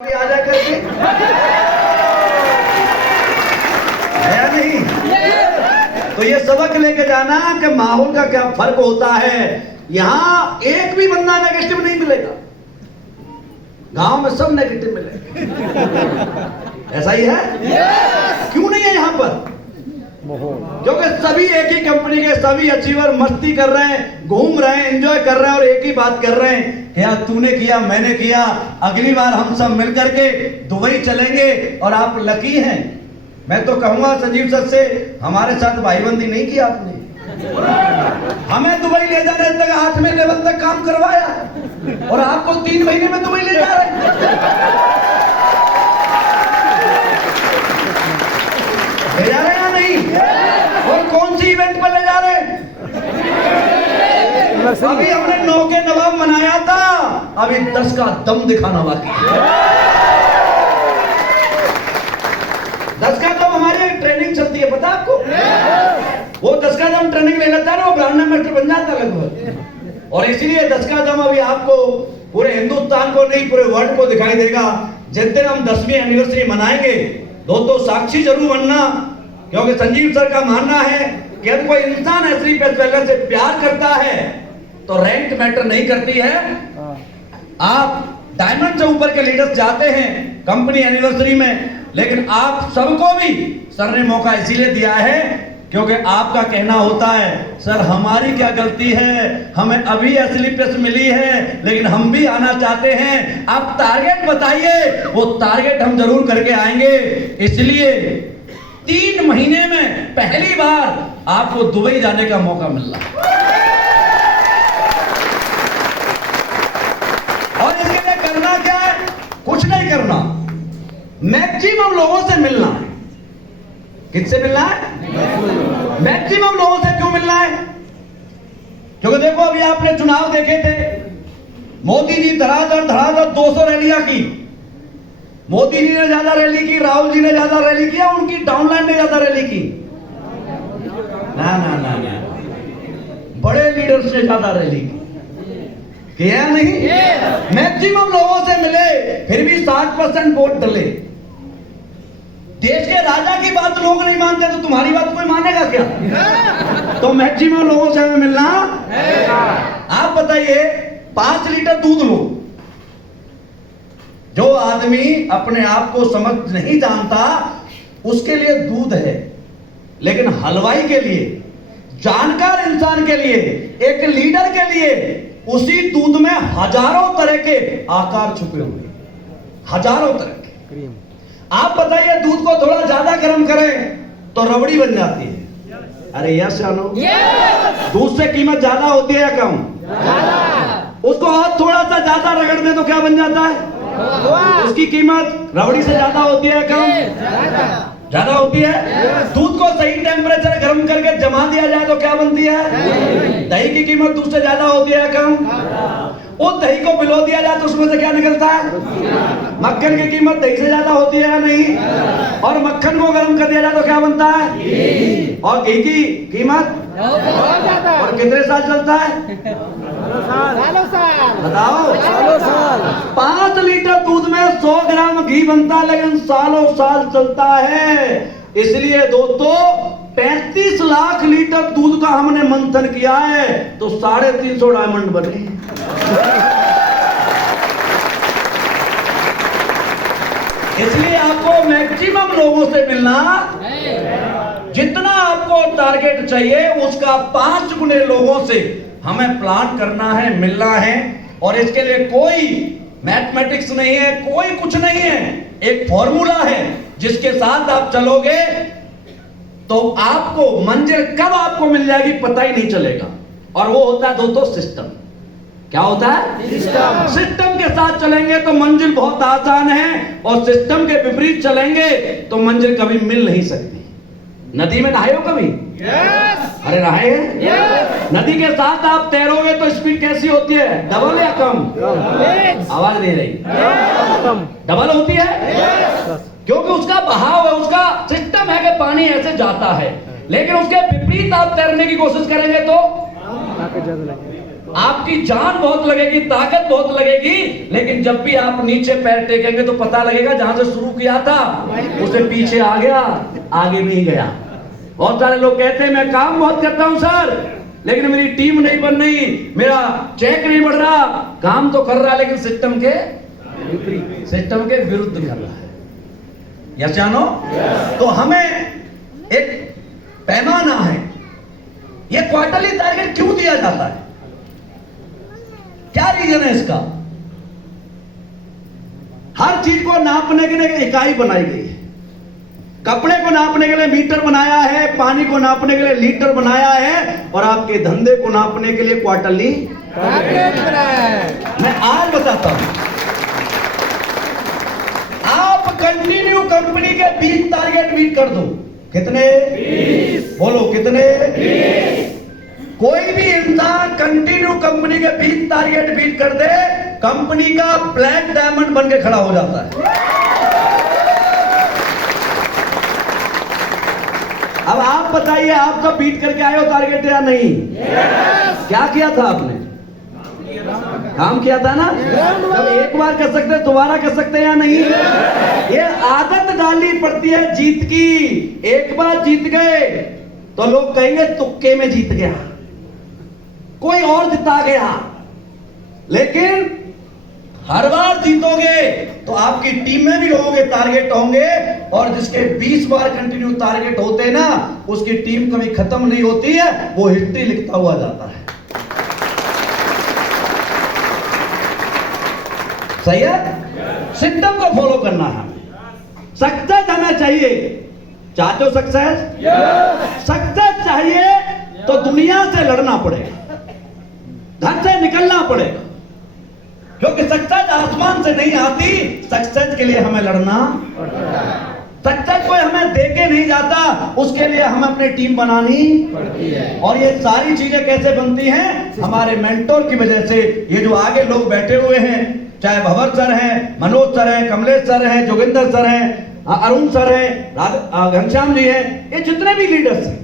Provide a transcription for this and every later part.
आ जा करके है नहीं। तो ये सबक लेके जाना कि माहौल का क्या फर्क होता है। यहां एक भी बंदा नेगेटिव नहीं मिलेगा, गांव में सब नेगेटिव मिलेगा। ऐसा ही है? क्यों नहीं है यहां पर? क्योंकि सभी एक ही कंपनी के सभी अचीवर मस्ती कर रहे हैं, घूम रहे हैं, एंजॉय कर रहे हैं और एक ही बात कर रहे हैं, यार तूने किया मैंने किया, अगली बार हम सब मिलकर के दुबई चलेंगे और आप लकी हैं। मैं तो कहूंगा संजीव सर से, हमारे साथ भाईबंदी नहीं की आपने, हमें दुबई ले जाने तक 8 महीने तक काम करवाया और आपको 3 महीने में दुबई ले जा रहे हैं। ले जा रहे हैं या नहीं? और कौन सी इवेंट पर ले जा रहे हैं? अभी हमने 9 के नवाब मनाया था, अभी 10 का दम दिखाना बाकी है। 10 का दम हमारी ट्रेनिंग चलती है, पता आपको? वो 10 का दम ट्रेनिंग ले लेता है ना, वो ब्रांड एम्बेसडर बन जाता है लगभग। और इसीलिए 10 का दम अभी आपको पूरे हिंदुस्तान को नहीं पूरे वर्ल्ड को दिखाई देगा। जिस दिन हम 10वीं एनिवर्सरी मनाएंगे, दोस्तों साक्षी जरूर बनना, क्योंकि संजीव सर का मानना है कि यदि कोई इंसान ऐसी पेशवेलर से प्यार करता है तो रैंक मैटर नहीं करती है। आप डायमंड से ऊपर के लीडर्स जाते हैं कंपनी एनिवर्सरी में, लेकिन आप सबको भी सर ने मौका इसीलिए दिया है क्योंकि आपका कहना होता है, सर हमारी क्या गलती है, हमें अभी असली प्रेस मिली है लेकिन हम भी आना चाहते हैं, आप टारगेट बताइए, वो टारगेट हम जरूर करके आएंगे। इसलिए 3 महीने में पहली बार आपको दुबई जाने का मौका मिल रहा है। और इसके लिए करना क्या है? कुछ नहीं करना, मैक्सिमम लोगों से मिलना है। किससे मिलना है? मैक्सिमम लोगों से। क्यों मिलना है? क्योंकि देखो अभी आपने चुनाव देखे थे, मोदी जी धड़ाधड़ 200 रैलियां की। मोदी जी ने ज्यादा रैली की, राहुल जी ने ज्यादा रैली किया, उनकी डाउनलाइन ने ज्यादा रैली की? ना ना ना ना, बड़े लीडर्स ने ज्यादा रैली की, किया नहीं? मैक्सिमम लोगों से मिले, फिर भी 60% वोट डले। देश के राजा की बात लोग नहीं मानते तो तुम्हारी बात कोई मानेगा क्या? तो मैक्सिमम लोगों से हमें मिलना। आप बताइए, 5 लीटर दूध लो। जो आदमी अपने आप को समझ नहीं जानता उसके लिए दूध है, लेकिन हलवाई के लिए, जानकार इंसान के लिए, एक लीडर के लिए उसी दूध में हजारों तरह के आकार छुपे हुए, हजारों तरह के। आप बताइए, दूध को थोड़ा ज्यादा गर्म करें तो रबड़ी बन जाती है। अरे यस या नो? दूध से कीमत ज्यादा होती है या कम? उसको और थोड़ा सा ज्यादा रगड़ दे तो क्या बन जाता है? उसकी कीमत रबड़ी से ज्यादा होती है कम? ज्यादा होती है। दूध को सही टेम्परेचर गर्म करके जमा दिया जाए तो क्या बनती है? दही की कीमत दूध से ज्यादा होती है कम? उस दही को भिगो दिया जाए तो उसमें से क्या निकलता है? मक्खन की कीमत दही से ज्यादा होती है या नहीं? और मक्खन को गर्म कर दिया जाए तो क्या बनता है? और घी की कीमत और कितने साल चलता है? बताओ। 5 लीटर दूध में 100 ग्राम घी बनता है, लेकिन सालों साल चलता है। इसलिए दोस्तों 35 लाख लीटर दूध का हमने मंथन किया है तो 350 डायमंड बने। इसलिए आपको मैक्सिमम लोगों से मिलना, जितना आपको टारगेट चाहिए उसका 5 गुने लोगों से हमें प्लान करना है, मिलना है। और इसके लिए कोई मैथमेटिक्स नहीं है, कोई कुछ नहीं है, एक फॉर्मूला है जिसके साथ आप चलोगे तो आपको मंजिल कब आपको मिल जाएगी पता ही नहीं चलेगा। और वो होता है दोस्तों सिस्टम। क्या होता है? सिस्टम के साथ चलेंगे तो मंजिल बहुत आसान है, और सिस्टम के विपरीत चलेंगे तो मंजिल कभी मिल नहीं सकती। नदी में नहाए हो कभी? अरे नहाए हैं? नदी के साथ आप तैरोगे तो स्पीड कैसी होती है? डबल या कम? आवाज नहीं रही। डबल होती है, क्योंकि उसका बहाव है, उसका सिस्टम है कि पानी ऐसे जाता है। लेकिन उसके विपरीत आप तैरने की कोशिश करेंगे तो आपकी जान बहुत लगेगी, ताकत बहुत लगेगी, लेकिन जब भी आप नीचे पैर टेकेंगे तो पता लगेगा जहां से शुरू किया था उसे पीछे आ गया, आगे नहीं गया। बहुत सारे लोग कहते हैं मैं काम बहुत करता हूं सर, लेकिन मेरी टीम नहीं बन रही, मेरा चेक नहीं बढ़ रहा। काम तो कर रहा है लेकिन सिस्टम के विरुद्ध कर रहा है। यस जानो? तो हमें एक पैमाना है। ये क्वार्टरली टारगेट क्यों दिया जाता है? क्या रीजन है इसका? हर चीज को नापने के लिए इकाई बनाई गई है। कपड़े को नापने के लिए मीटर बनाया है, पानी को नापने के लिए लीटर बनाया है, और आपके धंधे को नापने के लिए क्वार्टरली टारगेट बनाया है। मैं आज बताता हूं, आप कंटिन्यू कंपनी के 20 टारगेट मीट कर दो। कितने? 20। बोलो कितने? 20। कोई भी इंसान कंटिन्यू कंपनी के 20 टारगेट मीट कर दे, कंपनी का ब्लैक डायमंड बन के खड़ा हो जाता है। अब आप बताइए, आप सब बीट करके आए हो टारगेट या नहीं? क्या किया था आपने? काम किया था ना? जब एक बार कर सकते हैं दोबारा कर सकते हैं या नहीं? ये आदत डालनी पड़ती है जीत की। एक बार जीत गए तो लोग कहेंगे तुक्के में जीत गया, कोई और जिता गया। लेकिन हर बार जीतोगे तो आपकी टीम में भी होंगे टारगेट होंगे, और जिसके 20 बार कंटिन्यू टारगेट होते हैं ना, उसकी टीम कभी खत्म नहीं होती है, वो हिस्ट्री लिखता हुआ जाता है। सही है? सिस्टम को फॉलो करना है। सक्सेस हमें चाहिए। चाहते हो सक्सेस? सक्सेस चाहिए तो दुनिया से लड़ना पड़ेगा, घर से निकलना पड़ेगा, क्योंकि सक्सेस आसमान से नहीं आती। सक्सेस के लिए हमें लड़ना पड़ता है। सक्सेस कोई हमें देके नहीं जाता, उसके लिए हमें अपनी टीम बनानी पड़ती है। और ये सारी चीजें कैसे बनती हैं? हमारे मेंटोर की वजह से। ये जो आगे लोग बैठे हुए हैं, चाहे भंवर सर हैं, मनोज सर हैं, कमलेश सर हैं, जोगिंदर सर हैं, अरुण सर हैं, घनश्याम जी हैं, ये जितने भी लीडर्स हैं,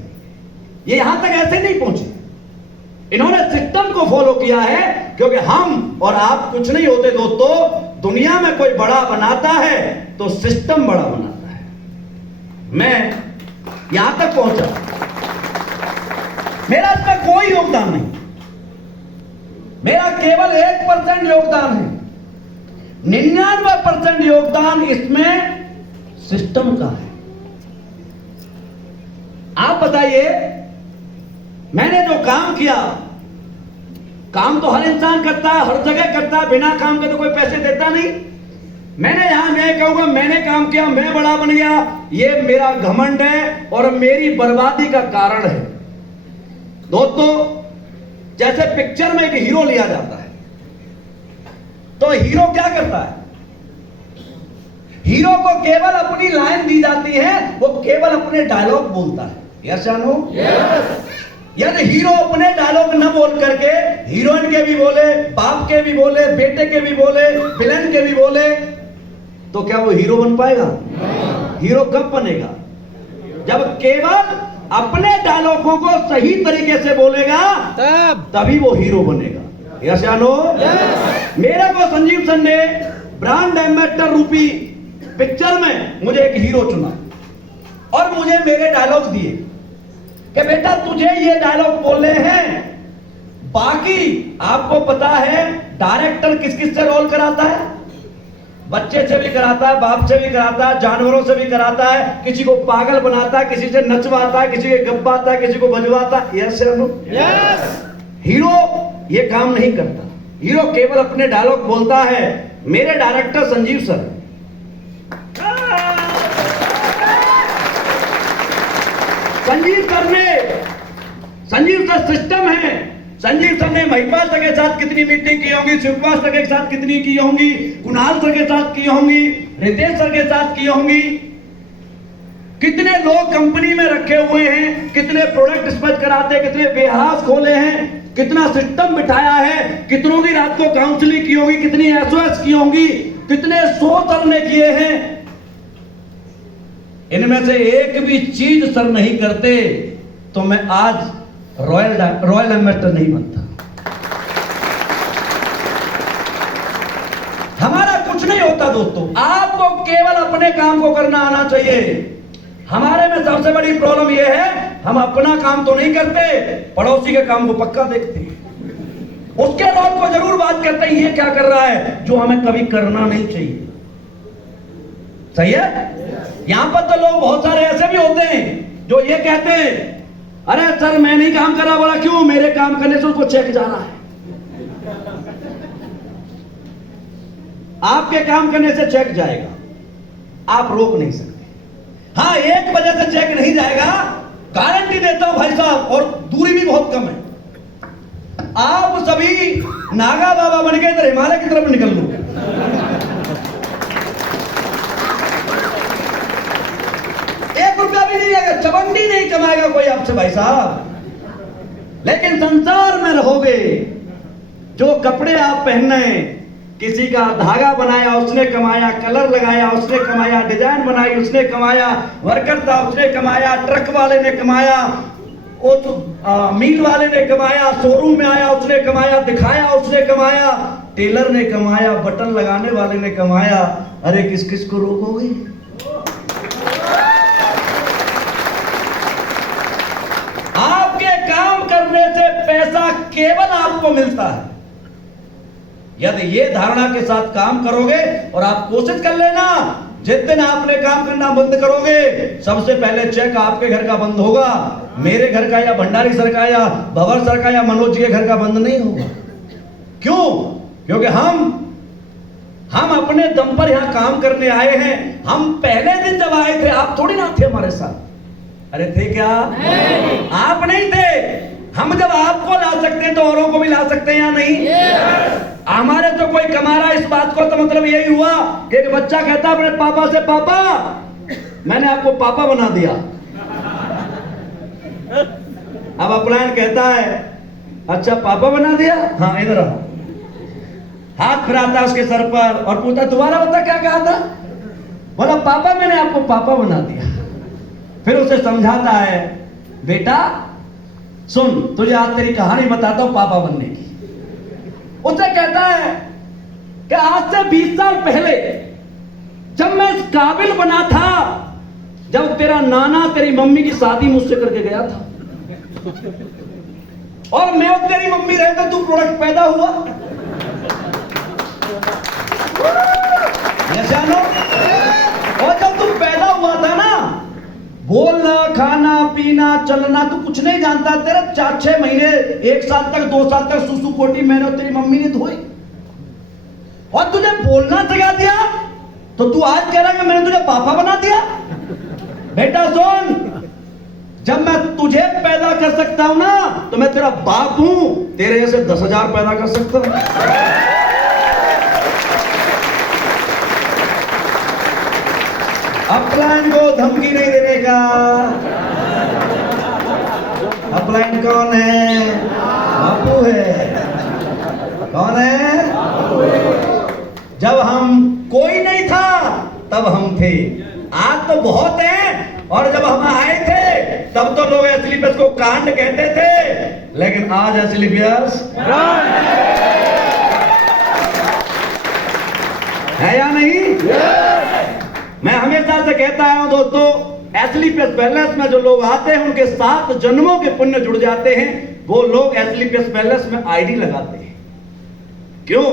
ये यहां तक ऐसे नहीं पहुंचे। इन्होंने सिस्टम को फॉलो किया है, क्योंकि हम और आप कुछ नहीं होते दोस्तों। दुनिया में कोई बड़ा बनाता है तो सिस्टम बड़ा बनाता है। मैं यहां तक पहुंचा, मेरा इसमें कोई योगदान नहीं, मेरा केवल 1% योगदान है। 99% योगदान इसमें सिस्टम का है। आप बताइए, मैंने जो काम किया, काम तो हर इंसान करता है, हर जगह करता है, बिना काम के तो कोई पैसे देता नहीं। मैंने यहां मैं कहूंगा मैंने काम किया, मैं बड़ा बन गया, ये मेरा घमंड है और मेरी बर्बादी का कारण है। दोस्तों, जैसे पिक्चर में एक हीरो लिया जाता है, तो हीरो क्या करता है? हीरो को केवल अपनी लाइन दी जाती है, वो केवल अपने डायलॉग बोलता है। यस या नो? यदि हीरो अपने डायलॉग न बोल करके हीरोइन के भी बोले, बाप के भी बोले, बेटे के भी बोले, विलन के भी बोले, तो क्या वो हीरो बन पाएगा? हीरो कब बनेगा? जब केवल अपने डायलॉगों को सही तरीके से बोलेगा, तभी वो हीरो बनेगा। यस या नो? मेरे को संजीव सर ने ब्रांड एम्बेसडर रूपी पिक्चर में मुझे एक हीरो चुना और मुझे मेरे डायलॉग दिए कि बेटा तुझे ये डायलॉग बोलने हैं। बाकी आपको पता है डायरेक्टर किस किस से रोल कराता है? बच्चे से भी कराता है, बाप से भी कराता है, जानवरों से भी कराता है, किसी को पागल बनाता है, किसी से नचवाता है, किसी के गप्पाता है, किसी को बजवाता है। यस या नो? हीरो ये काम नहीं करता। हीरो केवल अपने डायलॉग बोलता है। मेरे director Sanjeev sir, Sanjeev sir system है। संजीव सर ने महिपाल सर के साथ कितनी मीटिंग की होंगी, शिवकुमार सर के साथ कितनी की होंगी, कुणाल सर के साथ की होंगी, रितेश सर के साथ की होंगी, कितने लोग कंपनी में रखे हुए हैं, कितने प्रोडक्ट स्पष्ट कराते, कितने वेयरहाउस खोले हैं, कितना सिस्टम बिठाया है, कितनों की रात को काउंसलिंग की होगी, कितनी एसओएस की होंगी, कितने शो सर ने किए हैं। इनमें से एक भी चीज सर नहीं करते तो मैं आज रॉयल एम्बेसडर नहीं बनता। सकता दोस्तों, आपको केवल अपने काम को करना आना चाहिए। हमारे में सबसे बड़ी प्रॉब्लम यह है, हम अपना काम तो नहीं करते, पड़ोसी के काम को पक्का देखते हैं, उसके लोग को जरूर बात करते हैं ये क्या कर रहा है, जो हमें कभी करना नहीं चाहिए। सही है? यहां पर तो लोग बहुत सारे ऐसे भी होते हैं जो ये कहते हैं, अरे सर मैं नहीं काम कर रहा। बोला क्यों? मेरे काम करने से उसको चेक जाना है। आपके काम करने से चेक जाएगा, आप रोक नहीं सकते। हाँ, एक वजह से चेक नहीं जाएगा, गारंटी देता हूं भाई साहब, और दूरी भी बहुत कम है। आप सभी नागा बाबा बन के इधर हिमालय की तरफ निकल लो, ₹1 भी नहीं जाएगा, चवंडी नहीं कमाएगा कोई आपसे भाई साहब। लेकिन संसार में रहोगे, जो कपड़े आप पहने, किसी का धागा बनाया उसने कमाया, कलर लगाया उसने कमाया, डिजाइन बनाई उसने कमाया, वर्कर था उसने कमाया, ट्रक वाले ने कमाया, मील वाले ने कमाया, शोरूम में आया उसने कमाया, दिखाया उसने कमाया, टेलर ने कमाया, बटन लगाने वाले ने कमाया। अरे किस किस को रोकोगे? आपके काम करने से पैसा केवल आपको मिलता है। यदि ये धारणा के साथ काम करोगे, और आप कोशिश कर लेना, जिस दिन आपने काम करना बंद करोगे, सबसे पहले चेक आपके घर का बंद होगा, मेरे घर का या भंडारी सर का या भवर सर का या मनोज जी के घर का बंद नहीं होगा। क्यों? क्योंकि हम अपने दम पर यहां काम करने आए हैं। हम पहले दिन जब आए थे, आप थोड़ी ना थे हमारे साथ। अरे थे क्या? नहीं। आप नहीं थे। हम जब आपको ला सकते हैं तो औरों को भी ला सकते हैं या नहीं? हमारे तो कोई कमा रहा है इस बात को, तो मतलब यही हुआ कि एक बच्चा कहता अपने पापा से, पापा मैंने आपको पापा बना दिया। अब अपलायन कहता है, अच्छा पापा बना दिया? हाँ इधर आओ। हाथ फिराता उसके सर पर और पूछता, दोबारा बता क्या कहा था? बोला पापा मैंने आपको पापा बना दिया। फिर उसे समझाता है, बेटा सुन, तुझे आज तेरी कहानी बताता हूं पापा बनने की। उसे कहता है कि आज से 20 साल पहले जब मैं इस काबिल बना था, जब तेरा नाना तेरी मम्मी की शादी मुझसे करके गया था, और मैं और तेरी मम्मी रहे तो तू प्रोडक्ट पैदा हुआ। जानो, और जब तू पैदा हुआ था ना, बोलना, खाना, पीना, चलना तू कुछ नहीं जानता। तेरा 4-6 महीने, 1 साल तक, 2 साल तक सुसु पोटी मैंने और तेरी मम्मी ने धोई, और तुझे बोलना सिखा दिया, तो तू आज कह रहा है कि मैंने तुझे पापा बना दिया। बेटा सुन, जब मैं तुझे पैदा कर सकता हूं ना, तो मैं तेरा बाप हूं, तेरे जैसे 10,000 पैदा कर सकता हूं। अपलाइन को धमकी नहीं देने का। अपलाइन कौन है? बापू है। कौन है? जब हम कोई नहीं था तब हम थे, आज तो बहुत हैं, और जब हम आए थे तब तो लोग एसलीपियस को कांड कहते थे, लेकिन आज एसलीपियस है या नहीं? मैं हमेशा से कहता हूं दोस्तों, एसलीपियस वेलनेस में जो लोग आते हैं उनके 7 जन्मों के पुण्य जुड़ जाते हैं। वो लोग एसलीपियस वेलनेस में आईडी लगाते हैं। क्यों?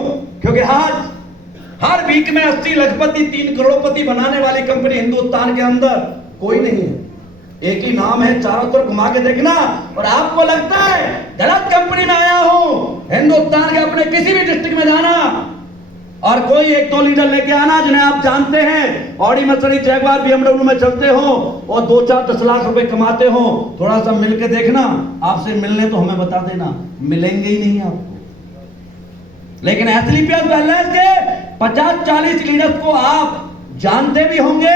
क्योंकि आज हर वीक में 80 लखपति 3 करोड़पति बनाने वाली कंपनी हिंदुस्तान के अंदर कोई नहीं है। एक ही नाम है, चारों तरफ घुमा के देखना, और आपको लगता है गलत कंपनी में आया हूं। हिंदुस्तान के अपने किसी भी डिस्ट्रिक्ट में जाना, और कोई 1-2 लीडर लेके आना जिन्हें आप जानते हैं, ऑडी मर्सिडीज जैगुआर BMW में चलते हो, और 2-4-10 लाख रुपए कमाते हो, थोड़ा सा मिलके देखना, आपसे मिलने तो हमें बता देना, मिलेंगे ही नहीं आपको। लेकिन एसलीपियस वेलनेस के 50-40 लीडर्स को आप जानते भी होंगे,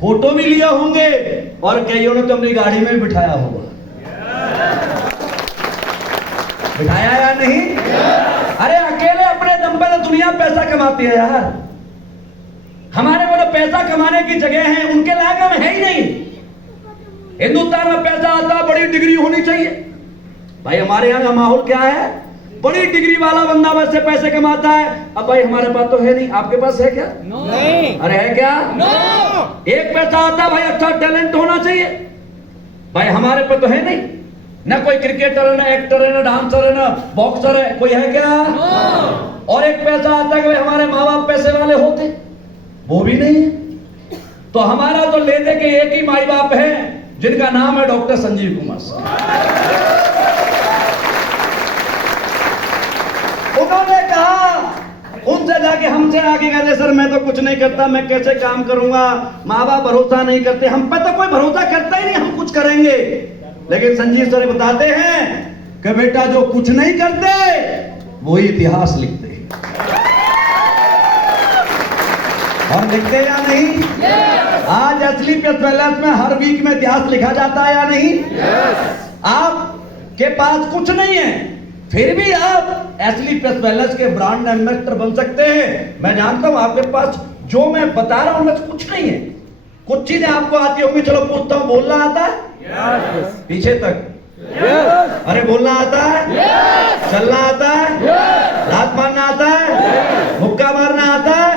फोटो भी लिए होंगे, और कईयों ने तो अपनी गाड़ी में भी बिठाया होगा। बिठाया या नहीं? अरे अकेले अपने दम पर तो दुनिया पैसा कमाती है यार। हमारे वो पैसा कमाने की जगह है, उनके लायक हम है ही नहीं। हिंदुस्तान में पैसा आता, बड़ी डिग्री होनी चाहिए। भाई हमारे यहाँ का माहौल क्या है? बड़ी डिग्री वाला बंदा वैसे पैसे कमाता है। अब भाई हमारे पास तो है नहीं, आपके पास है क्या? नहीं। अरे है क्या? नो। एक पैसा आता है भाई, अच्छा टैलेंट होना चाहिए भाई, हमारे पे तो है नहीं, ना कोई क्रिकेटर है, ना एक्टर है, ना डांसर है, ना बॉक्सर है, कोई है क्या? नो। और एक पैसा आता है कि भाई हमारे माँ बाप पैसे वाले होते, वो भी नहीं है। तो हमारा तो ले दे के एक ही माई बाप है जिनका नाम है डॉक्टर संजीव कुमार साहब। उन्होंने कहा, उनसे जाके हमसे आगे कहते सर मैं तो कुछ नहीं करता, मैं कैसे काम करूंगा, माँ बाप भरोसा नहीं करते, हम पर तो कोई भरोसा करता ही नहीं, हम कुछ करेंगे। लेकिन संजीव सर बताते हैं कि बेटा जो कुछ नहीं करते वही इतिहास लिखते हैं। और लिखते या नहीं? आज असली पैलेस में हर वीक में इतिहास लिखा जाता है या नहीं? आपके पास कुछ नहीं है, फिर भी आप असली पैलेस के ब्रांड एम्बेसडर बन सकते हैं। मैं जानता हूं आपके पास जो मैं बता रहा हूं उनमें कुछ नहीं है, कुछ चीजें आपको आती होंगी। चलो पूछता हूं, बोलना आता है? पीछे तक। अरे बोलना आता है? चलना आता है? लात मारना आता है? मुक्का मारना आता है?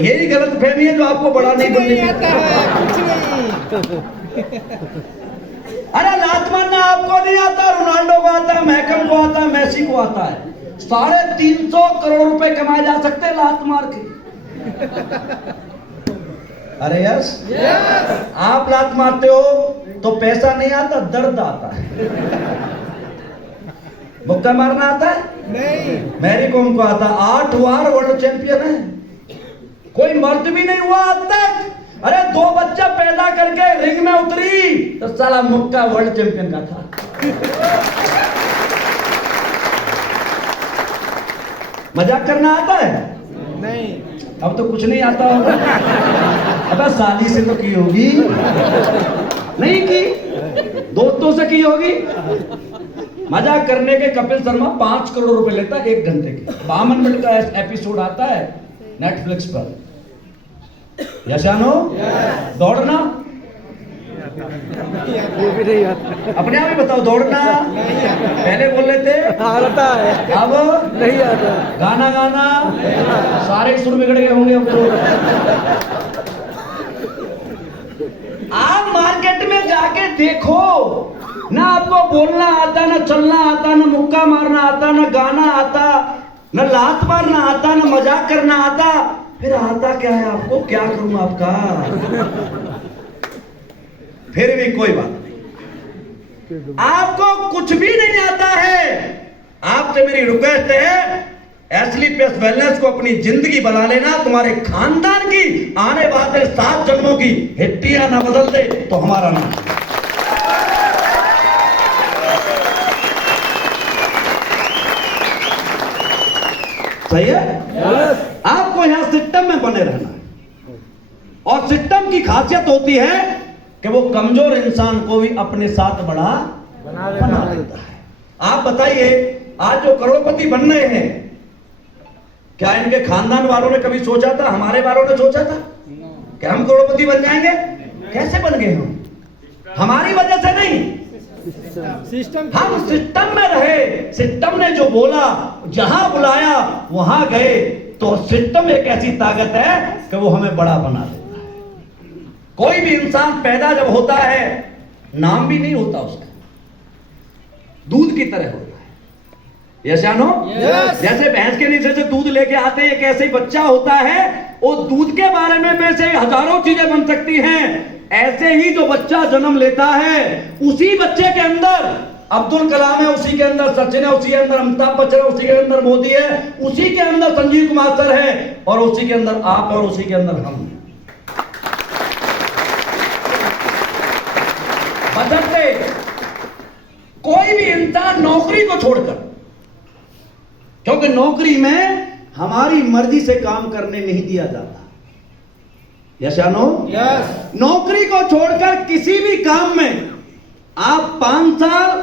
यही गलत फहमी है जो आपको बड़ा नहीं बनने आता है, कुछ नहीं। अरे लात मारना आपको नहीं आता, रोनाल्डो को आता है, मैकम को आता है, मेसी को आता है। 350 करोड़ रुपए कमाए जा सकते हैं लात मार के। अरे यस, आप लात मारते हो तो पैसा नहीं आता, दर्द आता है। मुक्का मारना आता है? नहीं। मैरी कॉम को आता, 8 बार वर्ल्ड चैंपियन है, कोई मर्द भी नहीं हुआ आज तक। अरे 2 बच्चा पैदा करके रिंग में उतरी तो साला मुक्का वर्ल्ड चैंपियन का था। मजाक करना आता है? नहीं। अब तो कुछ नहीं आता होगा। अब साली से तो की होगी, नहीं की, दोस्तों से की होगी। मजाक करने के कपिल शर्मा 5 करोड़ रुपए लेता है 1 घंटे के। 52 मिनट का एपिसोड आता है नेटफ्लिक्स पर। यशानो, दौड़ना वो भी नहीं आता। अपने आप ही बताओ, दौड़ना पहले बोल लेते, आता है, अब नहीं आता। गाना गाना, सारे सुर बिगड़ गए होंगे अब तो। आप मार्केट में जाके देखो ना, आपको बोलना आता, ना चलना आता, ना मुक्का मारना आता, ना गाना आता, ना लात मारना आता, ना मजाक करना आता, फिर आता क्या है आपको? क्या करूं आपका? फिर भी कोई बात नहीं, आपको कुछ भी नहीं आता है। आपसे मेरी रिक्वेस्ट है, असली पेस वेलनेस को अपनी जिंदगी बना लेना। तुम्हारे खानदान की आने वाले 7 जन्मों की हड्डियां ना बदल दे तो हमारा नाम। सही है? आपको यहां सिस्टम में बने रहना है, और सिस्टम की खासियत होती है कि वो कमजोर इंसान को भी अपने साथ बड़ा बना देता है। आप बताइए, आज जो करोड़पति बन रहे हैं, क्या इनके खानदान वालों ने कभी सोचा था, हमारे वालों ने सोचा था कि हम करोड़पति बन जाएंगे? कैसे बन गए हम? हमारी वजह से नहीं, सिस्टम। हम सिस्टम में रहे, सिस्टम ने जो बोला, जहां बुलाया वहां गए। तो सिस्टम एक ऐसी ताकत है कि वो हमें बड़ा बना देता है। कोई भी इंसान पैदा जब होता है, नाम भी नहीं होता उसका, दूध की तरह होता है। यस या नो? जैसे भैंस के नीचे से दूध लेके आते हैं, एक ऐसे ही बच्चा होता है, वो दूध के बारे में से हजारों चीजें बन सकती हैं। ऐसे ही जो बच्चा जन्म लेता है, उसी बच्चे के अंदर अब्दुल कलाम है, उसी के अंदर सचिन है, उसी के अंदर अमिताभ बच्चन है, उसी के अंदर मोदी है, उसी के अंदर संजीव कुमार सर है, और उसी के अंदर आप, और उसी के अंदर हम। बदलते कोई भी इंसान नौकरी को छोड़कर, क्योंकि नौकरी में हमारी मर्जी से काम करने नहीं दिया जाता। यस या नो? नौकरी को छोड़कर किसी भी काम में आप 5 साल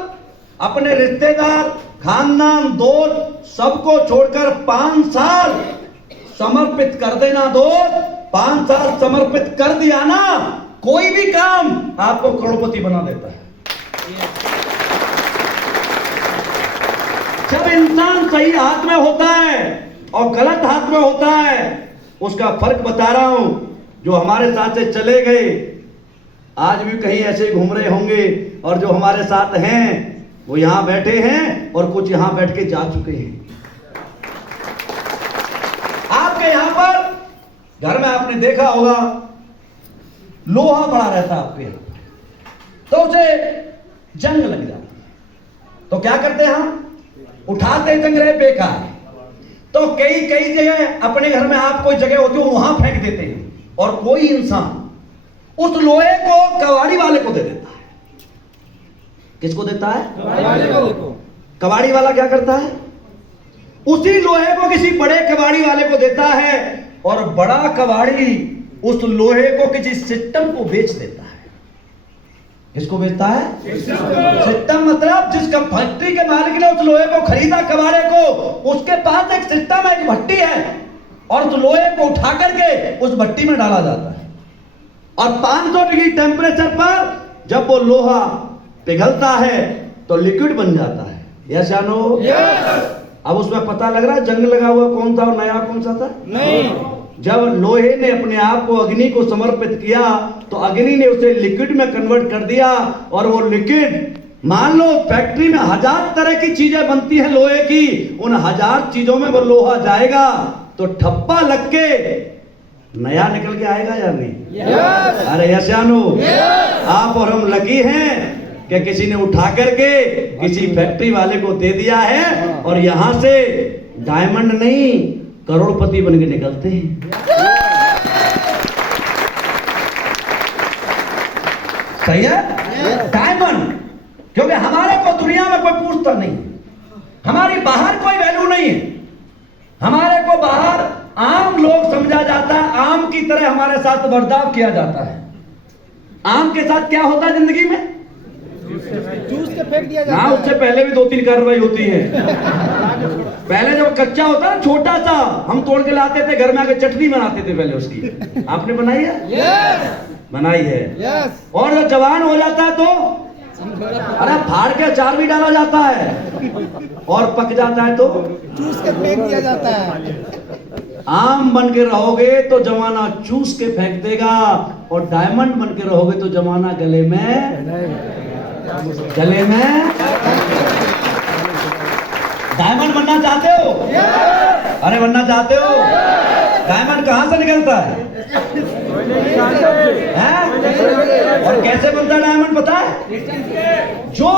अपने रिश्तेदार, खानदान, दोस्त सबको छोड़कर 5 साल समर्पित कर देना। दोस्त 5 साल समर्पित कर दिया ना, कोई भी काम आपको करोड़पति बना देता है। जब इंसान सही हाथ में होता है और गलत हाथ में होता है, उसका फर्क बता रहा हूं। जो हमारे साथ से चले गए आज भी कहीं ऐसे घूम रहे होंगे, और जो हमारे साथ हैं वो यहां बैठे हैं और कुछ यहां बैठ के जा चुके हैं। आपके यहां पर घर में आपने देखा होगा लोहा पड़ा रहता है आपके यहां, तो उसे जंग लग जाता, तो क्या करते हैं हम? उठाते जंग रहे बेकार। तो कई कई जगह अपने घर में आप कोई जगह होती है वहां फेंक देते हैं, और कोई इंसान उस लोहे को कबाड़ी वाले को दे देता है। किसको देता है? कबाड़ी वाले को। कबाड़ी वाला क्या करता है? उसी लोहे को किसी बड़े कबाड़ी वाले को देता है, और बड़ा कबाड़ी उस लोहे को किसी सिस्टम को बेच देता है। किसको बेचता है? सिस्टम मतलब जिसका फैक्ट्री के मालिक ने उस लोहे को खरीदा कबाड़े को, उसके पास एक सिस्टम है, एक भट्टी है, और उस लोहे को उठा करके उस भट्टी में डाला जाता है, और 500 डिग्री टेम्परेचर पर जब वो लोहा पिघलता है तो लिक्विड बन जाता है। यस या नो? अब उसमें पता लग रहा है जंग लगा हुआ कौन था और नया कौन सा था? नहीं। जब लोहे ने अपने आप को अग्नि को समर्पित किया तो अग्नि ने उसे लिक्विड में कन्वर्ट कर दिया, और वो लिक्विड, मान लो फैक्ट्री में 1000 तरह की चीजें बनती हैं लोहे की, उन 1000 चीजों में वो लोहा जाएगा तो ठप्पा लग के नया निकल के आएगा या नहीं? अरे यस या नो? आप और हम लकी हैं कि किसी ने उठा करके किसी फैक्ट्री वाले को दे दिया है, और यहां से डायमंड नहीं करोड़पति बन के निकलते हैं। सही है? डायमंड, क्योंकि हमारे को दुनिया में कोई पूछता नहीं, हमारी बाहर कोई वैल्यू नहीं है, हमारे को बाहर आम लोग समझा जाता है, आम की तरह हमारे साथ बर्ताव किया जाता है। आम के साथ क्या होता है जिंदगी में? चूस के फेंक दिया जाता हाँ, उससे पहले भी 2-3 कार्रवाई होती है। पहले जब कच्चा होता है छोटा सा, हम तोड़ के लाते थे, घर में आके चटनी बनाते थे पहले उसकी। आपने बनाई है? बनाई है। और जब जवान हो जाता है तो अरे फाड़ के अचार भी डाला जाता है, और पक जाता है तो चूस के फेंक दिया जाता है। आम बन के रहोगे तो जमाना चूस के फेंक देगा, और डायमंड बन के रहोगे तो जमाना गले में डायमंड बनना चाहते हो? अरे बनना चाहते हो? डायमंड कहां से निकलता है? और कैसे बनता है डायमंड पता है? जो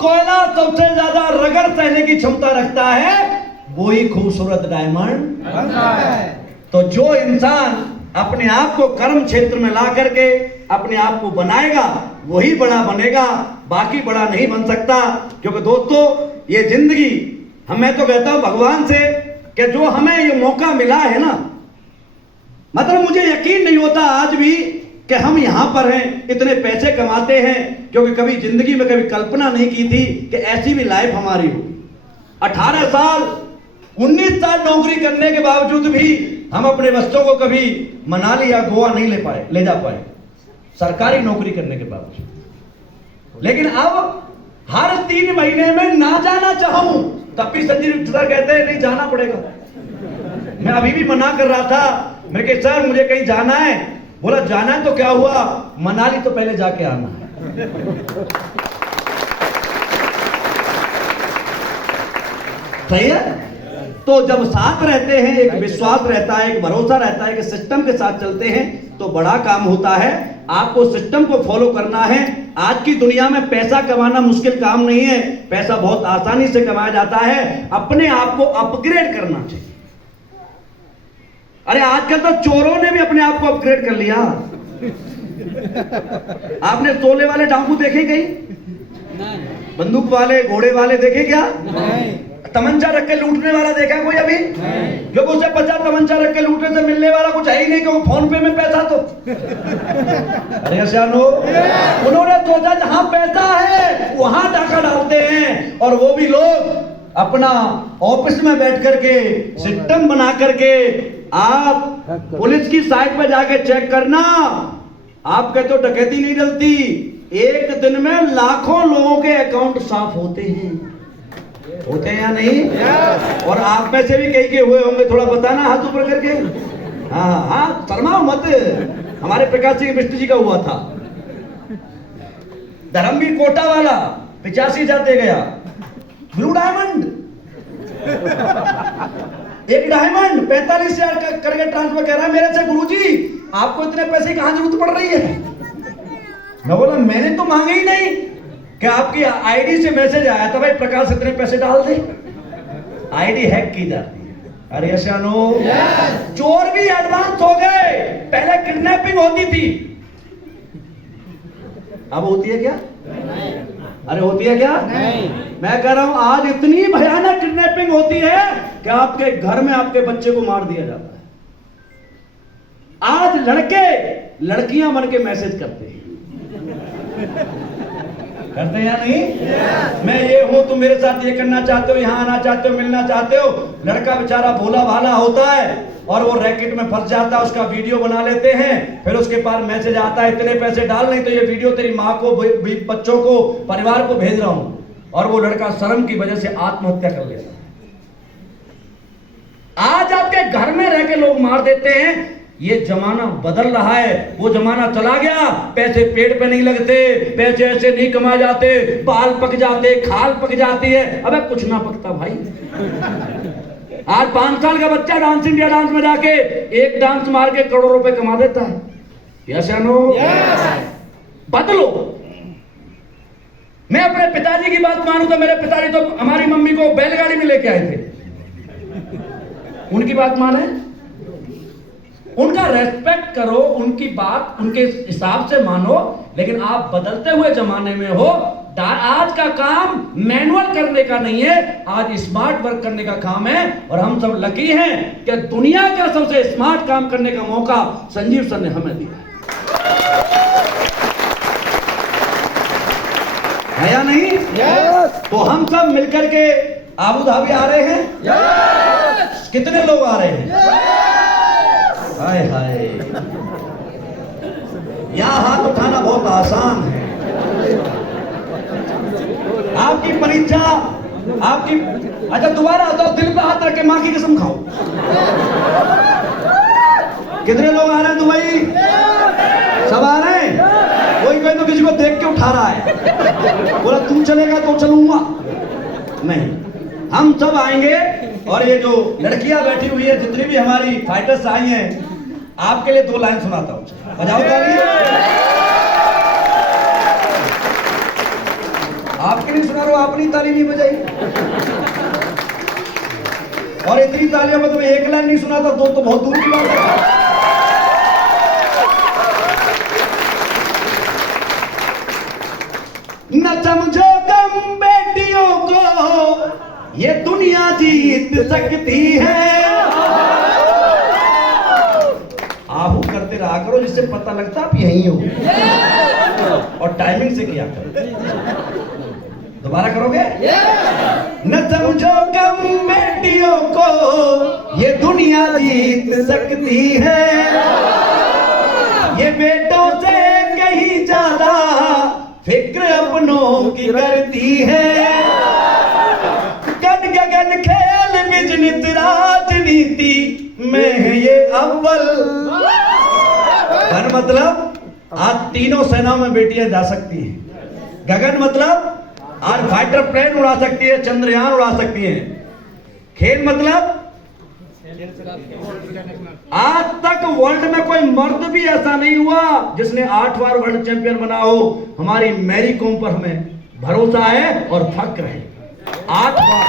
कोयला सबसे ज्यादा रगड़ सहने की क्षमता रखता है वही खूबसूरत डायमंड बनता है। तो जो इंसान अपने आप को कर्म क्षेत्र में ला करके अपने आप को बनाएगा वही बड़ा बनेगा, बाकी बड़ा नहीं बन सकता। क्योंकि दोस्तों ये जिंदगी, मैं तो कहता हूं भगवान से कि जो हमें ये मौका मिला है ना, मतलब मुझे यकीन नहीं होता आज भी कि हम यहां पर हैं, इतने पैसे कमाते हैं, क्योंकि कभी जिंदगी में कभी कल्पना नहीं की थी कि ऐसी भी लाइफ हमारी होगी। 18 साल 19 साल नौकरी करने के बावजूद भी हम अपने बच्चों को कभी मनाली या गोवा नहीं ले जा पाए, सरकारी नौकरी करने के बावजूद। लेकिन अब हर 3 महीने में ना जाना चाहूं तब भी संजीव सर कहते हैं नहीं जाना पड़ेगा। मैं अभी भी मना कर रहा था, मैं कहा सर मुझे कहीं जाना है। बोला जाना है तो क्या हुआ, मनाली तो पहले जाके आना है। सही है? तो जब साथ रहते हैं, एक विश्वास रहता है, एक भरोसा रहता है कि सिस्टम के साथ चलते हैं तो बड़ा काम होता है। आपको सिस्टम को फॉलो करना है। आज की दुनिया में पैसा कमाना मुश्किल काम नहीं है, पैसा बहुत आसानी से कमाया जाता है। अपने आप को अपग्रेड करना चाहिए। अरे आजकल तो चोरों ने भी अपने आप को अपग्रेड कर लिया। आपने तोले वाले डाकू देखे कहीं? बंदूक वाले, घोड़े वाले देखे क्या? तमंचा रख के लूटने वाला देखा कोई अभी? क्योंकि उसे पता तमंचा रख के लूटने से मिलने वाला कुछ है ही नहीं, क्योंकि फोन पे में पैसा तो अरे अशानो, उन्होंने सोचा जहां पैसा है वहां डाका डालते हैं। और वो भी लोग अपना ऑफिस में बैठ करके सिस्टम बना करके, आप पुलिस की साइट पे जाके चेक करना, आप कहते हो डकैती नहीं डलती, एक दिन में लाखों लोगों के अकाउंट साफ होते हैं। होते हैं या नहीं? और आप में से भी कई के हुए होंगे, थोड़ा बताना हाथ ऊपर करके। हाँ हाँ, शर्माओ मत। हमारे प्रकाश सिंह मिश्र जी का हुआ था। धर्मवीर कोटा वाला 85,000 दे गया। ब्लू डायमंड एक डायमंड 45,000 करके ट्रांसफर कह रहा है मेरे से, गुरुजी आपको इतने पैसे कहां जरूरत पड़ रही है? मैं बोला मैंने तो मांगे ही नहीं, कि आपकी आईडी से मैसेज आया था भाई प्रकाश इतने पैसे डाल दे। आईडी हैक की जाती है। अरे अशानो, चोर भी एडवांस हो गए। पहले किडनैपिंग होती थी, अब होती है क्या? अरे होती है क्या? नहीं। मैं कह रहा हूं आज इतनी भयानक किडनैपिंग होती है कि आपके घर में आपके बच्चे को मार दिया जाता है। आज लड़के लड़कियां बन के मैसेज करते हैं, करते हैं या नहीं? मैं ये हूं, तुम मेरे साथ ये करना चाहते हो, यहां आना चाहते हो, मिलना चाहते हो। लड़का बेचारा भोला भाला होता है और वो रैकेट में फंस जाता है, उसका वीडियो बना लेते हैं, फिर उसके पास मैसेज आता है इतने पैसे डाल, नहीं तो ये वीडियो तेरी माँ को, बच्चों को, परिवार को भेज रहा हूं। और वो लड़का शर्म की वजह से आत्महत्या कर लेता है। आज आपके घर में रह के लोग मार देते हैं। ये जमाना बदल रहा है, वो जमाना चला गया। पैसे पेड़ पे नहीं लगते, पैसे ऐसे नहीं कमाए जाते, बाल पक जाते, खाल पक जाती है। अबे कुछ ना पकता भाई। आज 5 साल का बच्चा डांस इंडिया डांस में जाके एक डांस मार के करोड़ों रुपए कमा देता है। यस या नो? बदलो। मैं अपने पिताजी की बात मानूं तो मेरे पिताजी तो हमारी मम्मी को बैलगाड़ी में लेके आए थे। उनकी बात माने, उनका रेस्पेक्ट करो, उनकी बात उनके हिसाब से मानो। लेकिन आप बदलते हुए जमाने में हो। आज का काम मैनुअल करने का नहीं है, आज स्मार्ट वर्क करने का काम है। और हम सब लकी हैं कि दुनिया का सबसे स्मार्ट काम करने का मौका संजीव सर ने हमें दिया है या नहीं? तो हम सब मिलकर के आबू धाबी आ रहे हैं। कितने लोग आ रहे हैं? हाय हाय, यहां हाथ उठाना बहुत आसान है। आपकी परीक्षा, आपकी, अच्छा दोबारा तो दिल पे हाथ रख के मां की कसम खाओ। कितने लोग आ रहे हैं दुबई? सब आ रहे हैं। कोई तो किसी को देख के उठा रहा है, बोला तू चलेगा तो चलूंगा। नहीं, हम सब आएंगे। और ये जो लड़कियां बैठी हुई है, जितनी भी हमारी फाइटर्स आई हैं, आपके लिए 2 लाइन सुनाता हूं, बजाओ ताली। आपके लिए सुना रहा हूं, अपनी ताली नहीं बजाई। और इतनी तालियों में तुम्हें 1 लाइन नहीं सुनाता, 2 तो बहुत दूर की बात है। न समझो कम बेटियों को, ये दुनिया जीत सकती है। आहू करते रहा करो, जिससे पता लगता आप यहीं हो। और टाइमिंग से किया करो। दोबारा करोगे? न समझो कम बेटियों को, ये दुनिया जीत सकती है। ये बेटों से कहीं ज्यादा फिक्र अपनों की करती है। गन गगन खेल बिजनेस राजनीति में है ये अव्वल। गन मतलब आज तीनों सेनाओं में बेटियां जा सकती हैं। गगन मतलब आज फाइटर प्लेन उड़ा सकती है, चंद्रयान उड़ा सकती है। खेल मतलब आज तक वर्ल्ड में कोई मर्द भी ऐसा नहीं हुआ जिसने 8 बार वर्ल्ड चैंपियन बना हो। हमारी मैरी कॉम पर हमें भरोसा है और फक्र है। 8 बार।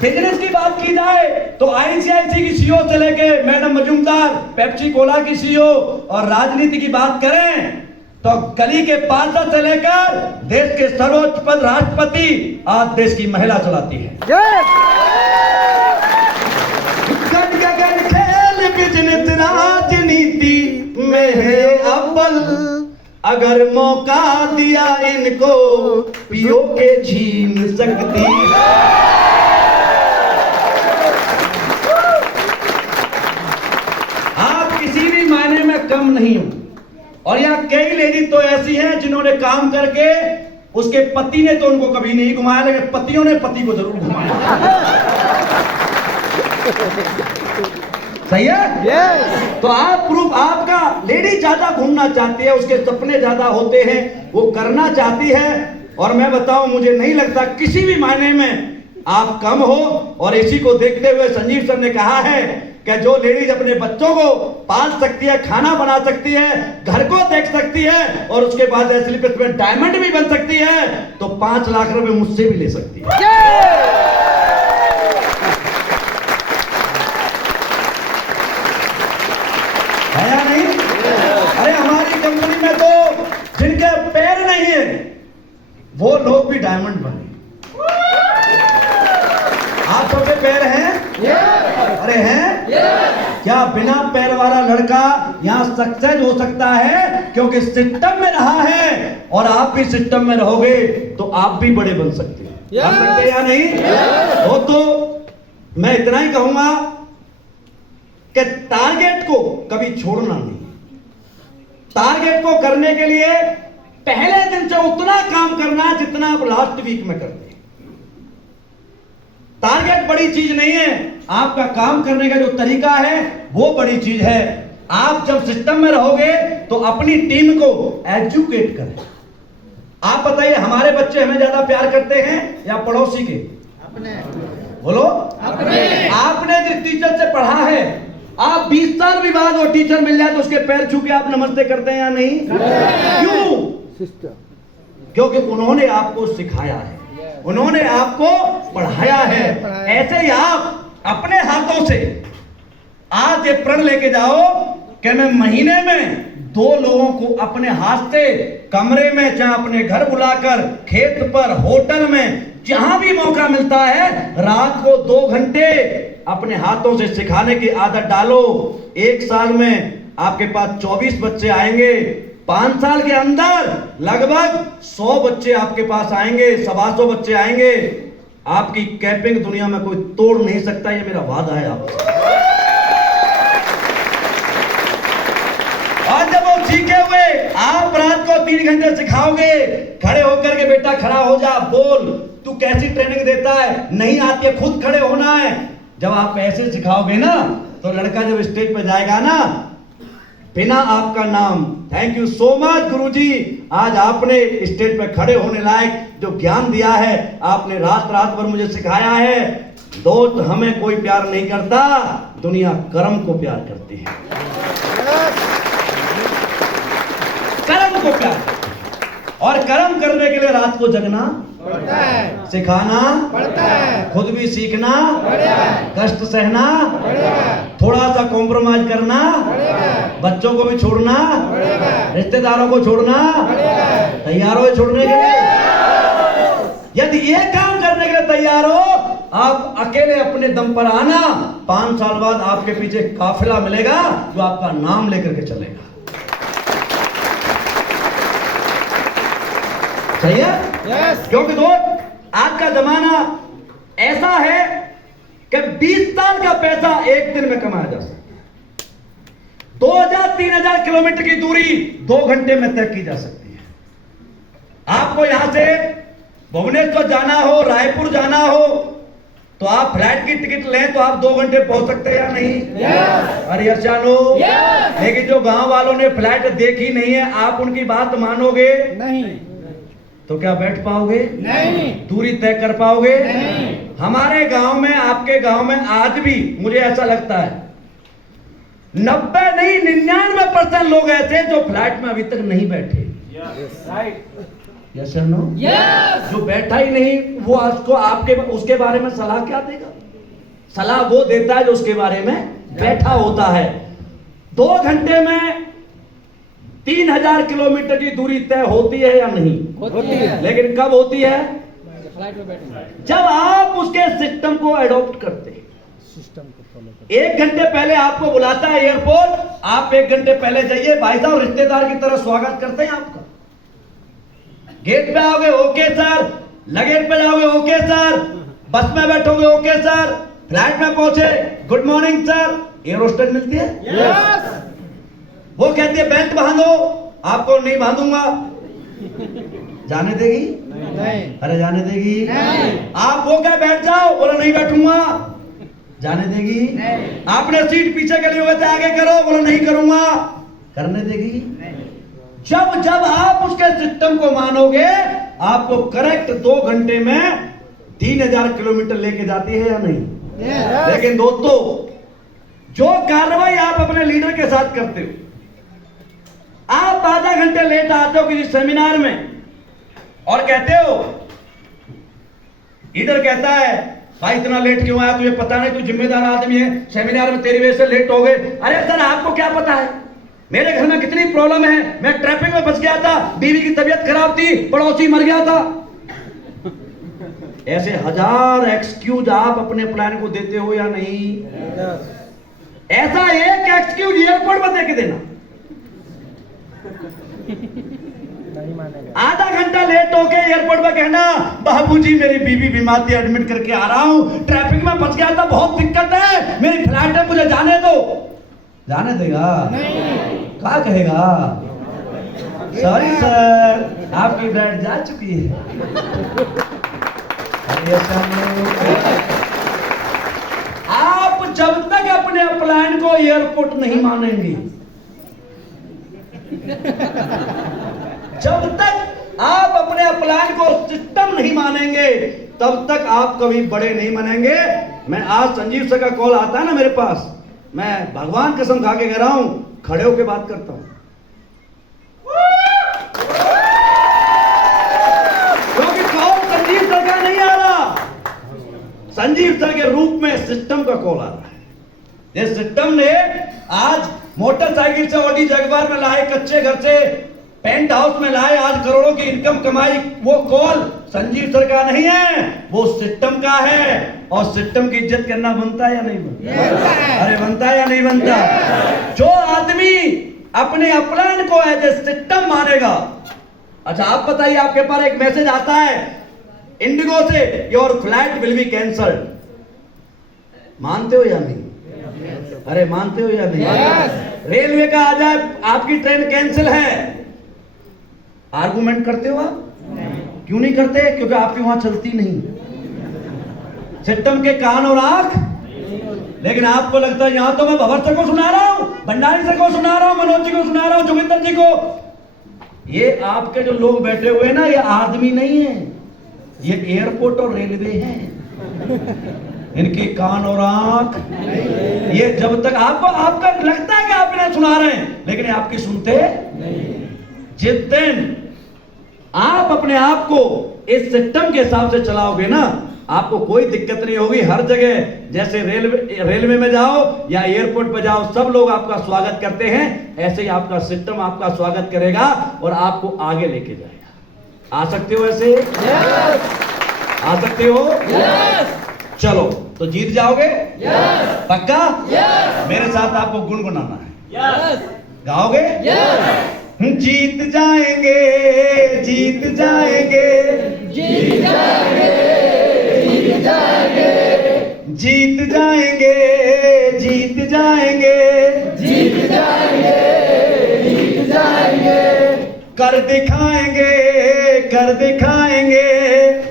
बिजनेस की बात की जाए तो आईसीआईसी की सीईओ से लेके मैडम मजूमदार, पेप्सी कोला की सीईओ, और राजनीति की बात करें तो गली के पार्षद से लेकर देश के सर्वोच्च पद राष्ट्रपति आज देश की महिला चलाती है। गगन खेल बिजनेस राजनीति में है अव्वल। अगर मौका दिया इनको, पियो के छीन सकती है। आप किसी भी मायने में कम नहीं हो। और यहाँ कई लेडी तो ऐसी हैं जिन्होंने काम करके उसके पति ने तो उनको कभी नहीं घुमाया, लेकिन पतियों ने पति को जरूर घुमाया। सही है? यस। तो आप प्रूफ, आपका लेडी ज्यादा घूमना चाहती है, उसके सपने ज्यादा होते हैं, वो करना चाहती है, और मैं बताऊं मुझे नहीं लगता किसी भी मायने में आप कम हो। और इसी को देखते हुए संजीव सर ने कहा है कि जो लेडीज अपने बच्चों को पाल सकती है, खाना बना सकती है, घर को देख सकती है, और उसके बाद एसलिपिस में डायमंड भी बन सकती है, तो 5 लाख रुपए मुझसे भी ले सकती है। है या नहीं? अरे हमारी कंपनी में तो जिनके पैर नहीं है वो लोग भी डायमंड बने। आप सबके पैर हैं? अरे हैं? क्या बिना पैर वाला लड़का यहाँ सक्सेस हो सकता है? क्योंकि सिस्टम में रहा है, और आप भी सिस्टम में रहोगे तो आप भी बड़े बन सकते हैं। बन सकते हैं या नहीं? तो मैं इतना ही कहूंगा कि टारगेट को कभी छोड़ना नहीं। टारगेट को करने के लिए पहले दिन से उतना काम करना जितना आप लास्ट वीक में करते हैं। टारगेट बड़ी चीज नहीं है, आपका काम करने का जो तरीका है वो बड़ी चीज है। आप जब सिस्टम में रहोगे तो अपनी टीम को एजुकेट करें। आप बताइए, हमारे बच्चे हमें ज्यादा प्यार करते हैं या पड़ोसी के? अपने। बोलो। अपने। आपने जिस टीचर से पढ़ा है, आप 20 साल भी बाद वो टीचर मिल जाए तो उसके पैर छू के आप नमस्ते करते हैं या नहीं? क्यों? क्योंकि उन्होंने आपको सिखाया है, उन्होंने आपको पढ़ाया है। ऐसे ही आप अपने हाथों से आज ये प्रण लेके जाओ कि मैं महीने में 2 लोगों को अपने हाथ से कमरे में, चाहे अपने घर बुलाकर, खेत पर, होटल में, जहां भी मौका मिलता है, रात को 2 घंटे अपने हाथों से सिखाने की आदत डालो। 1 साल में आपके पास 24 बच्चे आएंगे। 5 साल के अंदर लगभग 100 बच्चे आपके पास आएंगे, 125 बच्चे आएंगे। आपकी कैपिंग दुनिया में कोई तोड़ नहीं सकता, ये मेरा वादा है आपसे। और जब वो सीखे हुए आप रात को 3 घंटे सिखाओगे, खड़े होकर के बेटा खड़ा हो जा, बोल, तू कैसी ट्रेनिंग देता है, नहीं आती है, खुद खड़े होना है। जब आप ऐसे सिखाओगे ना, तो लड़का जब स्टेज पे जाएगा ना, बिना आपका नाम, थैंक यू सो मच गुरुजी, आज आपने स्टेज पे खड़े होने लायक जो ज्ञान दिया है, आपने रात रात भर मुझे सिखाया है। दोस्त, हमें कोई प्यार नहीं करता, दुनिया कर्म को प्यार करती है। कर्म को प्यार, और कर्म करने के लिए रात को जगना पड़ता है, सिखाना पड़ता है, खुद भी सीखना पड़ेगा, कष्ट सहना पड़ेगा, थोड़ा सा कॉम्प्रोमाइज करना, पड़ेगा, बच्चों को भी छोड़ना, पड़ेगा, रिश्तेदारों को छोड़ना, पड़ेगा। तैयार हो छोड़ने के लिए? यदि ये काम करने के लिए तैयार हो, आप अकेले अपने दम पर आना, 5 साल बाद आपके पीछे काफिला मिलेगा जो आपका नाम लेकर के चलेगा। सही है? यस। क्योंकि दोस्त, आज का जमाना ऐसा है कि 20 साल का पैसा एक दिन में कमाया जा सकता है। 2000-3000 किलोमीटर की दूरी 2 घंटे में तय की जा सकती है। आपको यहां से भुवनेश्वर जाना हो, रायपुर जाना हो, तो आप फ्लाइट की टिकट लें तो आप 2 घंटे पहुंच सकते हैं या नहीं? यस। अरे अर्चानो, यस। लेकिन जो गांव वालों ने फ्लाइट देखी नहीं है, आप उनकी बात मानोगे नहीं, तो क्या बैठ पाओगे? नहीं, दूरी तय कर पाओगे? नहीं। हमारे गांव में, आपके गांव में आज भी मुझे ऐसा लगता है 90 नहीं 99% लोग ऐसे जो फ्लाइट में अभी तक नहीं बैठे। Yes no? यस। जो बैठा ही नहीं, वो आपको आपके उसके बारे में सलाह क्या देगा? सलाह वो देता है जो उसके बारे में बैठा होता है। 2 घंटे में 3000 किलोमीटर की दूरी तय होती है या नहीं? होती है। लेकिन कब होती है? फ्लाइट में बैठे, जब आप उसके सिस्टम को एडॉप्ट करते हैं। सिस्टम को फॉलो कर। 1 घंटे पहले आपको बुलाता है एयरपोर्ट, आप 1 घंटे पहले जाइए, भाई साहब रिश्तेदार की तरह स्वागत करते हैं आपका। गेट पे आओगे, ओके सर, लगेज पे जाओगे, ओके सर, बस में बैठोगे, ओके सर, फ्लाइट में पहुंचे, good morning sir, air hostess मिलती है। यस। वो कहती है बेल्ट बांधो, आपको नहीं बांधूंगा, जाने देगी? नहीं। अरे जाने देगी? नहीं। आप वो क्या बैठ जाओ, बोला नहीं बैठूंगा, जाने देगी? नहीं। आपने सीट पीछे के लिए हुए थे, आगे करो, बोला नहीं करूंगा, करने देगी? जब जब आप उसके सिस्टम को मानोगे, आपको करेक्ट 2 घंटे में 3000 किलोमीटर लेके जाती है या नहीं? Yes. लेकिन दोस्तों, जो कार्रवाई आप अपने लीडर के साथ करते हो, आप आधा घंटे लेट आते हो किसी सेमिनार में और कहते हो, लीडर कहता है भाई इतना लेट क्यों आया, तुझे पता नहीं, तू जिम्मेदार आदमी है, सेमिनार में तेरी वजह से लेट हो गए। अरे सर आपको क्या पता है, मेरे घर में कितनी प्रॉब्लम है, मैं ट्रैफिक में फंस गया था, बीवी की तबीयत खराब थी, पड़ोसी मर गया था। ऐसे 1000 एक्सक्यूज आप अपने प्लान को देते हो या नहीं? Yes. ऐसा एक एक्सक्यूज एयरपोर्ट पर देके देना, नहीं मानेगा। आधा घंटा लेट होके एयरपोर्ट पर कहना बाबूजी मेरी बीवी बीमार थी, एडमिट करके आ रहा हूं, ट्रैफिक में फंस गया था, बहुत दिक्कत है, मेरी फ्लाइट है, मुझे जाने दो। जाने देगा? नहीं। क्या कहेगा? सॉरी सर, आपकी फ्लाइट जा चुकी है। अरे ऐसा नहीं। आप जब तक अपने प्लान को एयरपोर्ट नहीं मानेंगे, जब तक आप अपने प्लान को सिस्टम नहीं मानेंगे, तब तक आप कभी बड़े नहीं बनेंगे। मैं आज संजीव सर का कॉल आता है ना मेरे पास, मैं भगवान कसम खा के कह रहा हूं, खड़े होके बात करता हूं, क्योंकि कॉल संजीव सर का नहीं आ रहा, संजीव सर के रूप में सिस्टम का कॉल आ रहा है। ये सिस्टम ने आज मोटरसाइकिल से ऑडी जगबार में लाए, कच्चे घर से पेंट हाउस में लाए, आज करोड़ों की इनकम कमाई, वो कॉल संजीव सर का नहीं है, वो सिस्टम का है। और सिस्टम की इज्जत करना बनता है या नहीं बनता? अरे बनता है या नहीं बनता? जो आदमी अपने अपलायन को एज ए सिस्टम मानेगा। अच्छा आप बताइए, आपके पास एक मैसेज आता है इंडिगो से, your flight will be cancelled, मानते हो या नहीं? अरे मानते हो या नहीं? रेलवे का आ जाए आपकी ट्रेन कैंसिल है, आर्गुमेंट करते हो आप? क्यों नहीं करते? क्योंकि आपकी वहां चलती नहीं, सिस्टम के कान और आंख। लेकिन आपको लगता है यहां तो मैं भवर सर को सुना रहा हूं, भंडारी सर को सुना रहा हूं, मनोज जी को सुना रहा हूं, जोगिंदर जी को। ये आपके जो लोग बैठे हुए ना, ये आदमी नहीं है, ये एयरपोर्ट और रेलवे है, इनकी कान और आंख। ये जब तक आपको आपका लगता है कि आप इन्हें सुना रहे हैं, लेकिन आपकी सुनते नहीं। जिस दिन आप अपने आप को इस सिस्टम के हिसाब से चलाओगे ना, आपको कोई दिक्कत नहीं होगी। हर जगह जैसे रेलवे में जाओ या एयरपोर्ट पर जाओ, सब लोग आपका स्वागत करते हैं, ऐसे ही आपका सिस्टम आपका स्वागत करेगा और आपको आगे लेके जाएगा। आ सकते हो ऐसे? Yes. आ सकते हो? Yes. चलो तो जीत जाओगे? Yes. पक्का? Yes. मेरे साथ आपको गुनगुनाना है। Yes. गाओगे? Yes. जीत जाएंगे, जीत जाएंगे, जीत जाएंगे, जीत जाएंगे, जीत जाएंगे, जीत जाएंगे, जीत जाएंगे, जीत जाएंगे, कर दिखाएंगे, कर दिखाएंगे,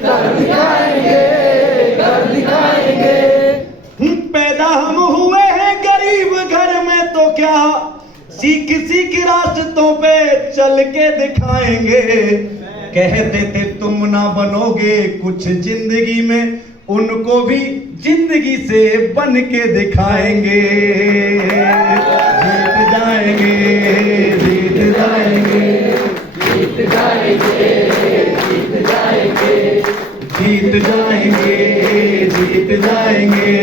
कर दिखाएंगे, कर दिखाएंगे। पैदा हम हुए हैं गरीब घर में तो क्या, सीख सीख रास्तों पे चल के दिखाएंगे। कहते थे तुम ना बनोगे कुछ जिंदगी में, उनको भी जिंदगी से बन के दिखाएंगे। जीत जाएंगे, जीत जाएंगे, जीत जाएंगे, जीत जाएंगे, जीत जाएंगे, जीत जाएंगे।